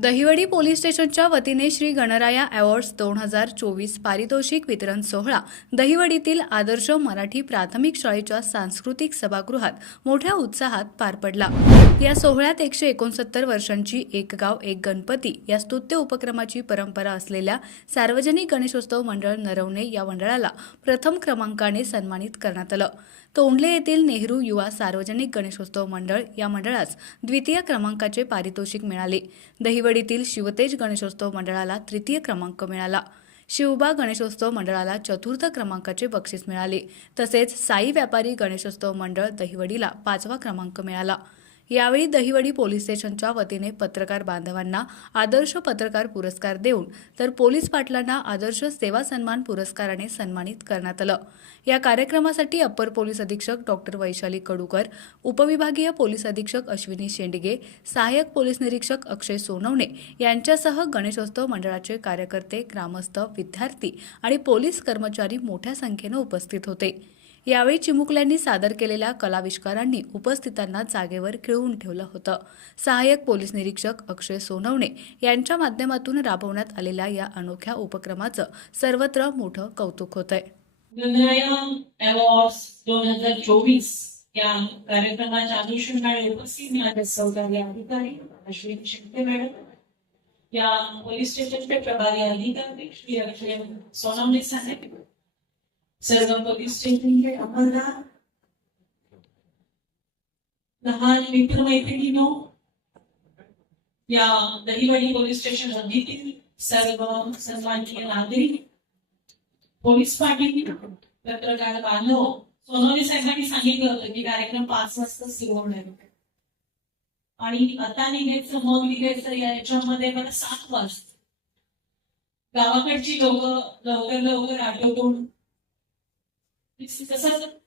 Dahiwadi police स्टेशनच्या वतीने Shri Ganaraya awards दोन हजार चोवीस पारितोषिक वितरण सोहळा दहिवडीतील आदर्श मराठी प्राथमिक शाळेच्या सांस्कृतिक सभागृहात मोठ्या उत्साहात पार पडला. या सोहळ्यात एकशे एकोणसत्तर वर्षांची एक गाव एक गणपती या स्तुत्य उपक्रमाची परंपरा असलेल्या सार्वजनिक गणेशोत्सव मंडळ नरवणे या मंडळाला प्रथम क्रमांकाने सन्मानित करण्यात आलं. तोंडले येथील नेहरू युवा सार्वजनिक गणेशोत्सव मंडळ या मंडळास द्वितीय क्रमांकाचे पारितोषिक मिळाले. दहिवडीतील शिवतेज गणेशोत्सव मंडळाला तृतीय क्रमांक मिळाला. शिवबा गणेशोत्सव मंडळाला चतुर्थ क्रमांकाचे बक्षीस मिळाले. तसेच साई व्यापारी गणेशोत्सव मंडळ दहिवडीला पाचवा क्रमांक मिळाला. यावेळी दहिवडी पोलीस स्टेशनच्या वतीने पत्रकार बांधवांना आदर्श पत्रकार पुरस्कार देऊन तर पोलीस पाटलांना आदर्श सेवा सन्मान पुरस्काराने सन्मानित करण्यात आलं. या कार्यक्रमासाठी अप्पर पोलीस अधीक्षक डॉक्टर वैशाली कडूकर उपविभागीय पोलीस अधीक्षक अश्विनी शेंडगे सहाय्यक पोलीस निरीक्षक अक्षय सोनवणे यांच्यासह गणेशोत्सव मंडळाचे कार्यकर्ते ग्रामस्थ विद्यार्थी आणि पोलीस कर्मचारी मोठ्या संख्येनं उपस्थित होते. यावेळी चिमुकल्यांनी सादर केलेल्या कलाविष्कारांनी उपस्थितांना जागेवर खिळवून ठेवलं होतं. सहाय्यक पोलीस निरीक्षक अक्षय सोनवणे यांच्या माध्यमातून राबवण्यात आलेल्या या अनोख्या उपक्रमाचं सर्वत्र मोठं कौतुक होत आहे या कार्यक्रमाच्या अनुषंगाने उपस्थित माझे सहकारी अधिकारी अश्विनी शिंदे मॅडम या पोलीस स्टेशनचे प्रभारी अधिकारी श्री अक्षय सोनवणे साहेब सर्व पोलीस स्टेशनचे अंमलदार लहान मित्रमैत्रिणीनो या दहिवडी पोलीस स्टेशन हद्दीतील सर्व सन्माननीय नागरिक पोलीस पाटील पत्रकार बांधव सोनवणे साहेबांनी सांगितलं होतं की कार्यक्रम पाच वाजता सुरू होणार आणि आता निघायचं मग निघायचं याच्यामध्ये मला सात वाजता. गावाकडची लोक लवकर लवकर आटोपून कसं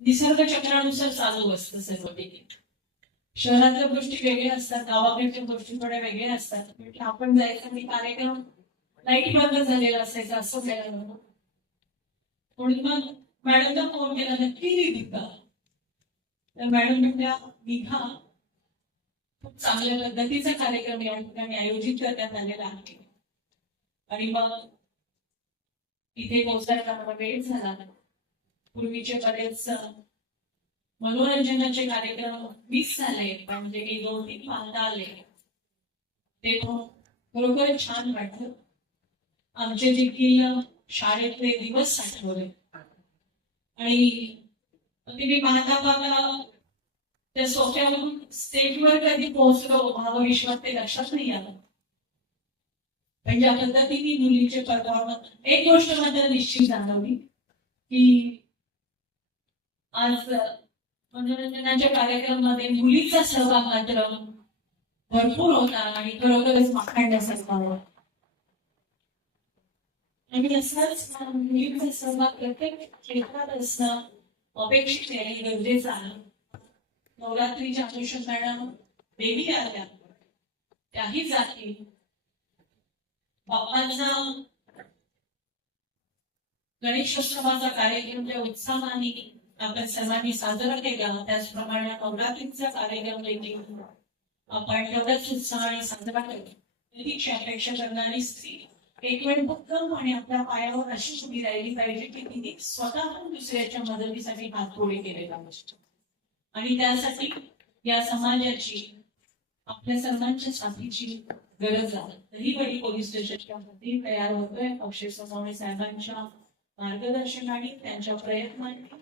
निसर्ग चक्रानुसार चालू असतं सर्व शहरातल्या गोष्टी वेगळ्या असतात गावाकडच्या गोष्टी थोड्या वेगळ्या असतात. म्हणजे आपण जायचं मी कार्यक्रम लाइट बंद झालेला असायचा असं करायला नको. म्हणून मग मॅडमला फोन केला नक्की निघी. का तर मॅडम म्हटल्या निघा. खूप चांगल्या पद्धतीचा कार्यक्रम या ठिकाणी आयोजित करण्यात आलेला आहे. आणि मग इथे पोहोचायला मला वेळ झाला पूर्वीचे बरेच मनोरंजनाचे कार्यक्रम मिस झाले. म्हणजे की दोन तीन पाहता आले. ते खरोखर छान वाटलं. आमचे देखील शाळेतले दिवस साठवले आणि ते मी पाहता पाहता त्या सोफ्यावरून स्टेजवर कधी पोहोचलो भावविश्वात ते लक्षात नाही आलं. पण ज्या पद्धतीने मुलीचे परफॉर्मन्स एक गोष्ट मात्र निश्चित जाणवली की आज मनोरंजनाच्या कार्यक्रमामध्ये मुलीचा सहभाग मात्र भरपूर होता आणि खरोखरच माखाण्यासारखा होता आणि असंच मुलींचा सहभाग प्रत्येक क्षेत्रात असणं अपेक्षित आहे आणि गरजेचं आहे. नवरात्रीच्या अनुषंगानं देवी आल्या. त्याही जाती बाप्पांना गणेशोत्सवाचा कार्यक्रम त्या उत्साहाने आपण सर्वांनी साजरा केला. त्याचप्रमाणे नवरात्रीचा कार्यक्रम देखील आपण तेवढ्याच उत्साहाने साजरा केला. निरीक्ष अपेक्षा करणारी स्त्री एक वेळ भक्कम आणि आपल्या पायावर अशीच उभी राहिली पाहिजे की तिने स्वतःहून दुसऱ्याच्या मदतीसाठी हातोडे केलेला असतो आणि त्यासाठी या समाजाची आपल्या सर्वांच्या साथीची गरज आहे. तरी बडी पोलीस स्टेशनच्या मध्ये तयार होतोय. अक्षय सोनवणे साहेबांच्या मार्गदर्शनाने त्यांच्या प्रयत्नांनी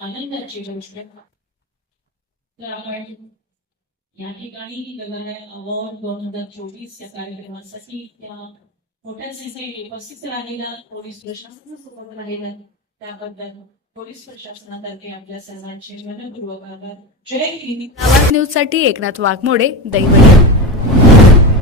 आनंदाची गोष्ट तर आपण या ठिकाणी अवॉर्ड दोन हजार चोवीस या कार्यक्रमासाठी मोठ्या संख्येने उपस्थित राहिला पोलीस प्रशासनासोबत राहिला त्याबद्दल पोलीस प्रशासनातर्फे आपल्या सर्वांचे मनपूर्वक आभार जय हिंद आवाज न्यूजसाठी एकनाथ वाघमोडे दैवत.